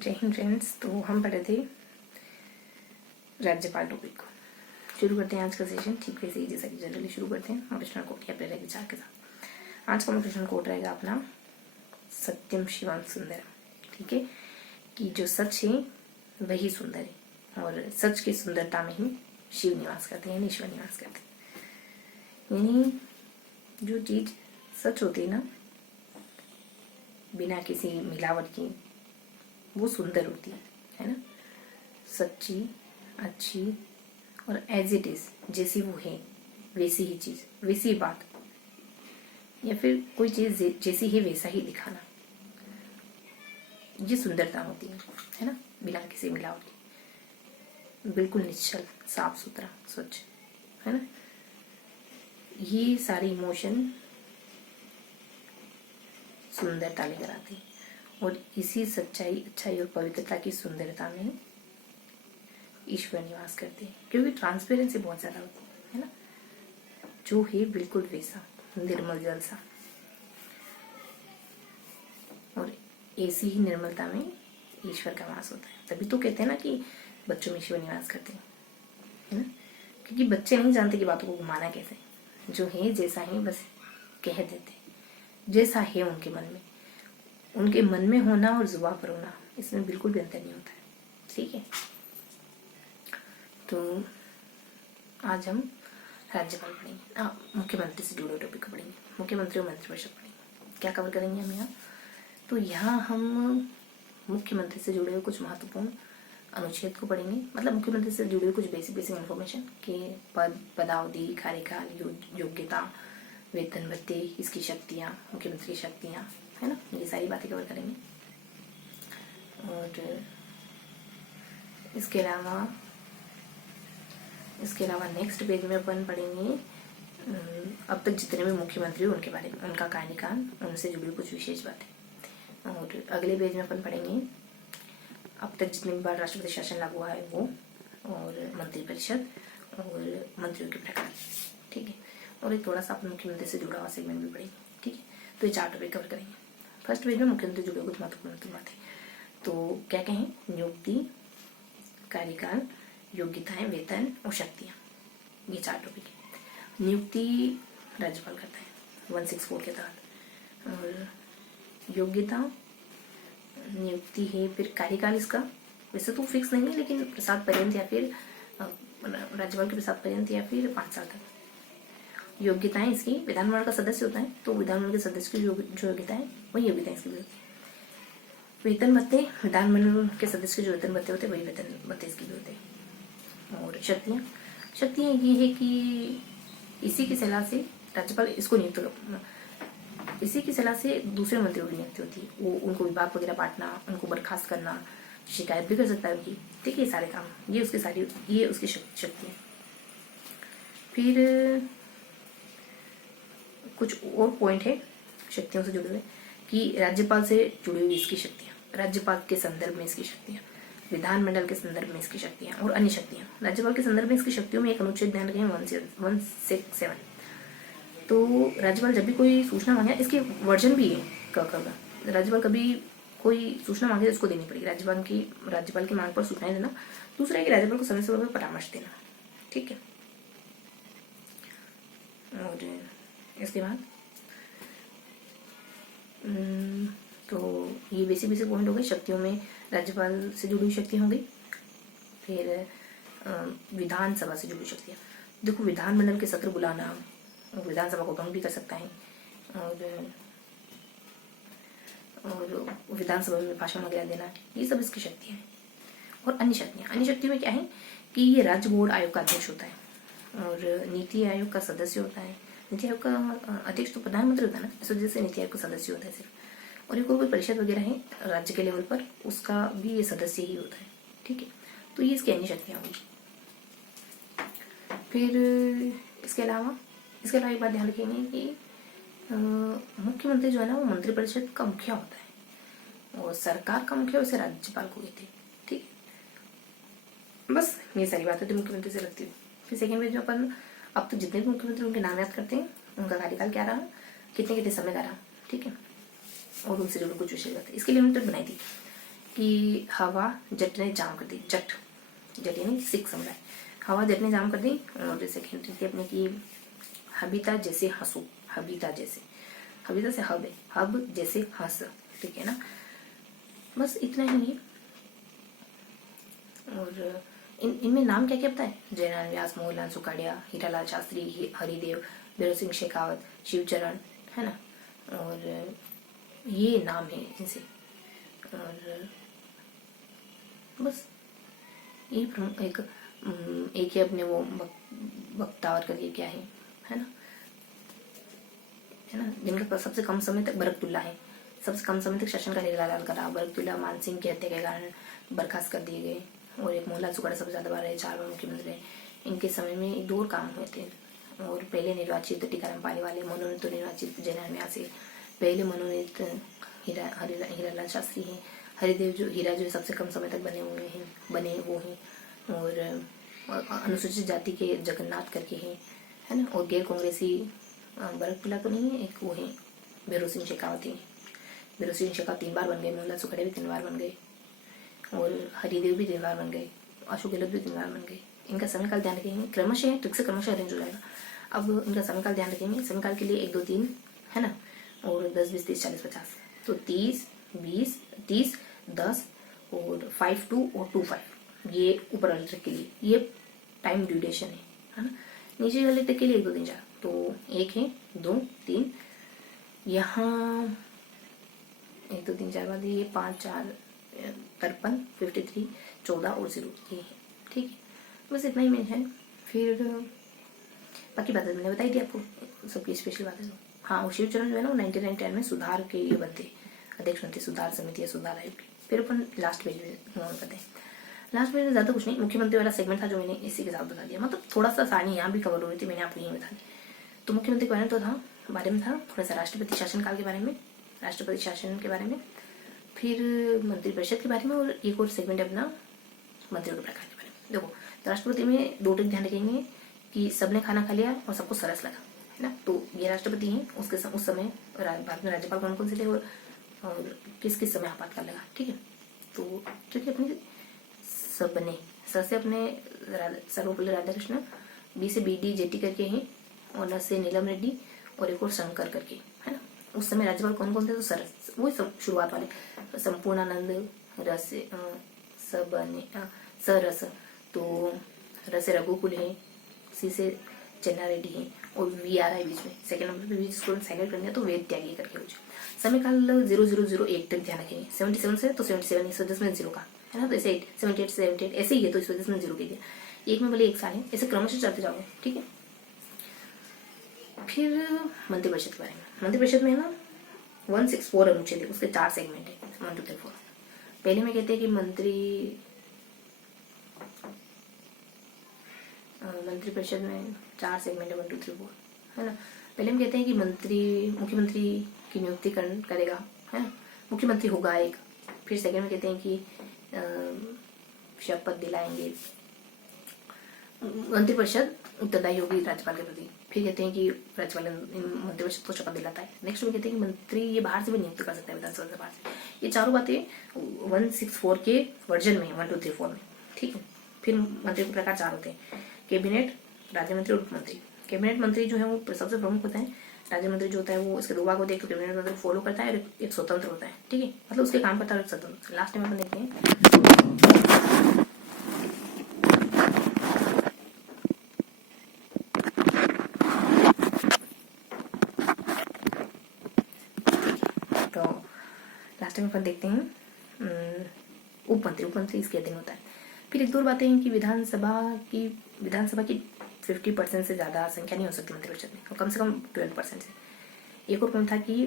जय हिंद फ्रेंड्स। तो हम पढ़े थे राज्यपाल टॉपिक को। शुरू करते हैं आज का सेशन। ठीक वैसे ही जैसा कि जनरली शुरू करते हैं मोटिवेशनल कोट या प्रेरक विचार के साथ। आज का मोटिवेशनल कोट रहेगा अपना सत्यम शिवम सुंदर। ठीक है, कि जो सच है वही सुंदर है और सच की सुंदरता में ही शिव निवास करते हैं, ईश्वर निवास करते हैं। यानी जो चीज सच होती है ना, बिना किसी मिलावट की, वो सुंदर होती है ना। सच्ची, अच्छी और एज इट इज जैसी वो है वैसी ही चीज, वैसी ही बात, या फिर कोई चीज जैसी है वैसा ही दिखाना, ये सुंदरता होती है ना। बिना किसी मिलावट की, बिल्कुल निश्चल, साफ सुथरा, स्वच्छ, है ना। ये सारे इमोशन सुंदरता लेकर आते हैं और इसी सच्चाई, अच्छाई और पवित्रता की सुंदरता में ईश्वर निवास करते हैं, क्योंकि ट्रांसपेरेंसी बहुत ज्यादा होती है ना। जो है बिल्कुल वैसा निर्मल जल सा, और ऐसी ही निर्मलता में ईश्वर का वास होता है। तभी तो कहते हैं ना कि बच्चों में ईश्वर निवास करते हैं, है ना। क्योंकि बच्चे नहीं जानते कि बातों को घुमाना कैसे, जो है जैसा है बस कह देते, जैसा है उनके मन में। उनके मन में होना और जुबान पर होना, इसमें बिल्कुल भी अंतर नहीं होता है। ठीक है, तो आज हम राज्यपाल पढ़ेंगे, मुख्यमंत्री से जुड़े टॉपिक को पढ़ेंगे। मुख्यमंत्री और मंत्रिपरिषद पढ़ेंगे। क्या कवर करेंगे हम यहाँ? तो यहाँ हम मुख्यमंत्री से जुड़े हुए कुछ महत्वपूर्ण अनुच्छेद को पढ़ेंगे। मतलब मुख्यमंत्री से जुड़े हुए कुछ बेसिक इन्फॉर्मेशन के पद, पदावधि, कार्यकाल, योग्यता, वेतन भत्ते, इसकी शक्तियाँ, मुख्यमंत्री की शक्तियाँ, है ना। ये सारी बातें कवर करेंगे। और इसके अलावा नेक्स्ट पेज में अपन पढ़ेंगे अब तक जितने भी मुख्यमंत्री उनके बारे में, उनका कार्यकाल, उनसे जुड़ी कुछ विशेष बातें। और अगले पेज में अपन पढ़ेंगे अब तक जितने भी बार राष्ट्रपति शासन लागू हुआ है वो, और मंत्रिपरिषद और मंत्रियों के प्रकार। ठीक है, और एक थोड़ा सा अपन मुख्यमंत्री से जुड़ा हुआ सेगमेंट भी पढ़ेंगे। ठीक है, तो ये 4 टॉपिक कवर करेंगे। फर्स्ट पेज में मुख्यमंत्री जुड़े कुछ महत्वपूर्ण बातें। तो क्या कहें? नियुक्ति, कार्यकाल, योग्यताएं, वेतन और शक्तियां, ये 4 टॉपिक है। नियुक्ति राज्यपाल करता है 164 के तहत, और योग्यता नियुक्ति है। फिर कार्यकाल इसका वैसे तो फिक्स नहीं है, लेकिन प्रसाद पर्यंत या फिर राज्यपाल के प्रसाद पर्यंत या फिर 5 साल तक। योग्यताएं इसकी, विधानमंडल का सदस्य होता है तो विधानमंडल के सदस्य की जो योग्यता है वही योग्यता इसकी भी होती है। वेतन भत्ते, विधानमंडल के सदस्य के जो वेतन भत्ते होते हैं वही वेतन भत्ते इसकी भी होते हैं। और शक्तियां ये है कि इसी की सलाह से राज्यपाल इसको नियुक्त, इसी की सलाह से दूसरे मंत्रियों की नियुक्ति होती है। वो उनको विभाग वगैरह बांटना, उनको बर्खास्त करना, शिकायत भी कर सकता है उनकी। ठीक है, ये सारे काम, ये उसकी शक्ति है। फिर कुछ और पॉइंट है शक्तियों से जुड़े हुए, कि राज्यपाल से जुड़ी हुई इसकी शक्तियां, राज्यपाल के संदर्भ में इसकी शक्तियां, विधानमंडल के संदर्भ में इसकी शक्तियां और अन्य शक्तियां। राज्यपाल के संदर्भ में इसकी शक्तियों में एक अनुच्छेद ध्यान रखें 167। तो राज्यपाल जब भी कोई सूचना मांगे, इसके वर्जन भी है कभी राज्यपाल कभी कोई सूचना मांगे तो उसको देनी पड़ेगी। राज्यपाल की मांग पर सूचनाएं देना। दूसरा है कि राज्यपाल को समय समय पर परामर्श देना। ठीक है, और इसके बाद तो ये बेसिक पॉइंट हो गए। शक्तियों में राज्यपाल से जुड़ी हुई शक्ति हो गई। फिर विधानसभा से जुड़ी शक्तियाँ, देखो विधानमंडल के सत्र बुलाना, विधानसभा को भंग भी कर सकता है, और विधानसभा में भाषण वगैरह देना, ये सब इसकी शक्तियाँ हैं। और अन्य शक्तियों में क्या है कि ये राज्य बोर्ड आयोग का अध्यक्ष होता है और नीति आयोग का सदस्य होता है। नीति आयोग का अध्यक्ष तो प्रधानमंत्री होता है ना, इस वजह से नीति आयोग का सदस्य होता है सिर्फ। और एक और कोई परिषद वगैरह है राज्य के लेवल पर, उसका भी ये सदस्य ही होता है। ठीक है, तो ये इसकी अन्य शक्तियाँ होंगी। फिर इसके अलावा एक बात ध्यान रखेंगे कि मुख्यमंत्री जो है ना, वो मंत्रिपरिषद का मुखिया होता है और सरकार का मुखिया उसे राज्यपाल को कहते हैं। ठीक है, बस ये सारी बातें तो मुख्यमंत्री से रखती हूँ। फिर सेकेंड पेज में अपन अब तो जितने भी मुख्यमंत्री उनके नाम याद करते हैं, उनका कार्यकाल क्या रहा, कितने कितने समय का रहा। ठीक है, और उनसे जुड़े कुछ विषय बातें। इसके लिए लिमिटेड बनाई थी कि हवा जट ने जाम कर दी, जट यानी सिख समुदाय, हवा जट ने जाम कर दी। और सेकेंड थी अपने की हबीता जैसे हंसू, हबीता जैसे, हबीता से हब है, हब जैसे हंस, ठीक है ना। बस इतना ही है। और इनमें नाम क्या क्या पता है? जयनारायण व्यास, मोहनलाल सुखाड़िया, हीरालाल शास्त्री, हरिदेव, भैरव सिंह शेखावत, शिवचरण, है ना। और ये नाम है इनसे। और बस ये एक ही अपने वो बख्तावर करके क्या है ना, जिनका सबसे कम समय तक बरकतुल्ला है, सबसे कम समय तक शासन का हिरालाल करा। बरकतुल्ला मानसिंह की हत्या के कारण बर्खास्त कर दिए गए। और एक मोहनलाल सुखाड़िया सबसे ज्यादा बार रहे, 4 बार मुख्यमंत्री रहे। इनके समय में 2 काम हुए थे। और पहले निर्वाचित टीकाराम पालीवाल, मनोनीत तो निर्वाचित जयनारायण व्यास है। पहले मनोनीत हीरालाल शास्त्री हैं। हरिदेव जो हीरा जो सबसे कम समय तक बने वो हैं। और अनुसूचित जाति के जगन्नाथ करके हैं, है ना। और गैर कांग्रेसी बरकतुल्ला तो नहीं है, एक वो है भैरव सिंह शेखावत है। भैरव सिंह शेखावत 3 बार बन गए, मोहनलाल सुखाड़िया भी 3 बार बन गए, और हरिदेव भी 3 बार बन गए, अशोक गहलोत भी 3 बार बन गए। इनका समयकाल ध्यान रखेंगे, क्रमशः ट्रिक से क्रमशः अरेंज हो जाएगा। अब इनका समयकाल ध्यान रखेंगे। समयकाल के लिए 1 2 3 है ना, और 10 20 30 40 50, तो 30 20 30 10 और 5 2 और 2 5, ये ऊपर वाले ट्रिक के लिए ये टाइम ड्यूरेशन है ना। नीचे वाले ट्रिक के लिए 1 2 3 4, तो 1 है 2 3, यहाँ 1 2 3 4 बाद ये 5 4 53 53 14 और 0 ये है, ठीक है। बस इतना ही मेन है। फिर बाकी बातें मैंने बताई थी आपको, सबकी स्पेशल बातें तो। हाँ, और शिवचरण जो है ना, वो 1910 में सुधार के ये बनते, अध्यक्ष बनते, सुधार समिति या सुधार आयोग की। फिर अपन लास्ट पेज में करते हैं। लास्ट पेज में ज्यादा कुछ नहीं, मुख्यमंत्री वाला सेगमेंट था जो मैंने इसी के साथ बता दिया, मतलब थोड़ा सा सानी यहाँ भी कवर हो रही थी, मैंने आपको यही बता दी। तो मुख्यमंत्री के बारे में था, थोड़ा सा राष्ट्रपति शासन काल के बारे में, राष्ट्रपति शासन के बारे में, फिर मंत्रिपरिषद के बारे में, और एक और सेगमेंट अपना मंत्रियों के प्रकार के बारे में। देखो, राष्ट्रपति में 2 ट्रिक ध्यान रखेंगे कि सबने खाना खा लिया और सबको सरस लगा, है ना। तो ये राष्ट्रपति हैं, उसके उस समय भारत में राज्यपाल कौन कौन से थे और किस किस समय आपातकाल लगा, ठीक है। तो क्योंकि अपने सबने सर से अपने सर्वपल्ली राधाकृष्ण, बी से BD जेटी करके हैं, और न से नीलम रेड्डी, और एक और शंकर करके, है ना। उस समय राज्यपाल कौन कौन थे? तो सरस, वही शुरुआत वाले संपूर्णानंद, रस सबने सरस, तो रस रघुकुल है, सी से चन्ना रेड्डी है, और VRI बीच में सेकंड नंबर पे भी जिसको सेलेक्ट करना है तो वेद त्यागी करके हो जाए। समय काल 0001 तक ध्यान रखेंगे। 77 से तो 77 इस वजह से 0 का है ना, तो ऐसे 78 78 ऐसे ही है, तो इस वजह से 0 के दिया। एक में भले 1 साल है, ऐसे क्रमशः चलते जाओगे, ठीक है। फिर मंत्रिपरिषद के बारे में, मंत्रिपरिषद में ना 164 अनुच्छेद है, उसके 4 सेगमेंट है, 1 2 3 4। पहले में कहते हैं कि मंत्रिपरिषद में 4 सेगमेंट है, 1 2 3 4, है ना। पहले हम कहते हैं कि मुख्यमंत्री की नियुक्ति करेगा, है ना, मुख्यमंत्री होगा एक। फिर सेकंड में कहते हैं कि शपथ दिलाएंगे, मंत्रिपरिषद उत्तरदायी होगी राज्यपाल के प्रति। फिर कहते हैं कि राज्यपाल मंत्रिपरिषद को शपथ दिलाता है। नेक्स्ट में कहते हैं कि मंत्री ये बाहर से भी नियुक्त कर सकता है, विधानसभा से बाहर से। ये चारों बातें 164 के वर्जन में, 1 2 3 4 में, ठीक है। फिर मंत्री के प्रकार 4 होते हैं, कैबिनेट, राज्य मंत्री और उपमंत्री। कैबिनेट मंत्री जो है वो सबसे प्रमुख होता है। राज्य मंत्री जो होता है वो इसके 2 भाग होते हैं, एक तो कैबिनेट मंत्री फॉलो करता है और एक स्वतंत्र होता है, ठीक है, मतलब उसके काम करता है और एक स्वतंत्र। लास्ट में अपन देखते हैं अपन देखते हैं उपमंत्री इसके अधीन होता है। फिर 1 2 बातें हैं कि विधानसभा की 50% से ज्यादा संख्या नहीं हो सकती मंत्रिपरिषद में, कम से कम 12% से। एक और पॉइंट था कि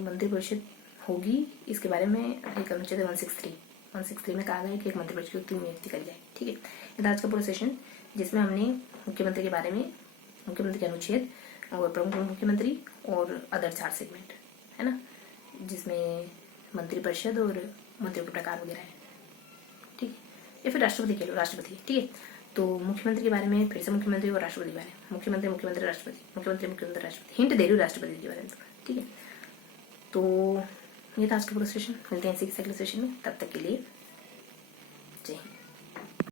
मंत्रिपरिषद होगी, इसके बारे में एक अनुच्छेद 163 में कहा गया है कि एक मंत्रिपरिषद की नियुक्ति करी जाए, ठीक है। ये आज का पूरा सेशन, जिसमें हमने मुख्यमंत्री के बारे में, मुख्यमंत्री के अनुच्छेद और प्रमुख मुख्यमंत्री और अदर 4 सेगमेंट, है ना, जिसमें मंत्रिपरिषद और मंत्रियों के प्रकार वगैरह है, ठीक है। या फिर राष्ट्रपति कह लो, राष्ट्रपति, ठीक है। तो मुख्यमंत्री के बारे में फिर से मुख्यमंत्री और राष्ट्रपति के बारे में, मुख्यमंत्री राष्ट्रपति, मुख्यमंत्री राष्ट्रपति, हिंट दे रही हूँ राष्ट्रपति के बारे में, ठीक है। तो ये था आज का पूरा सेशन। मिलते हैं इसी के अगले सेशन में, तब तक के लिए जय हिंद।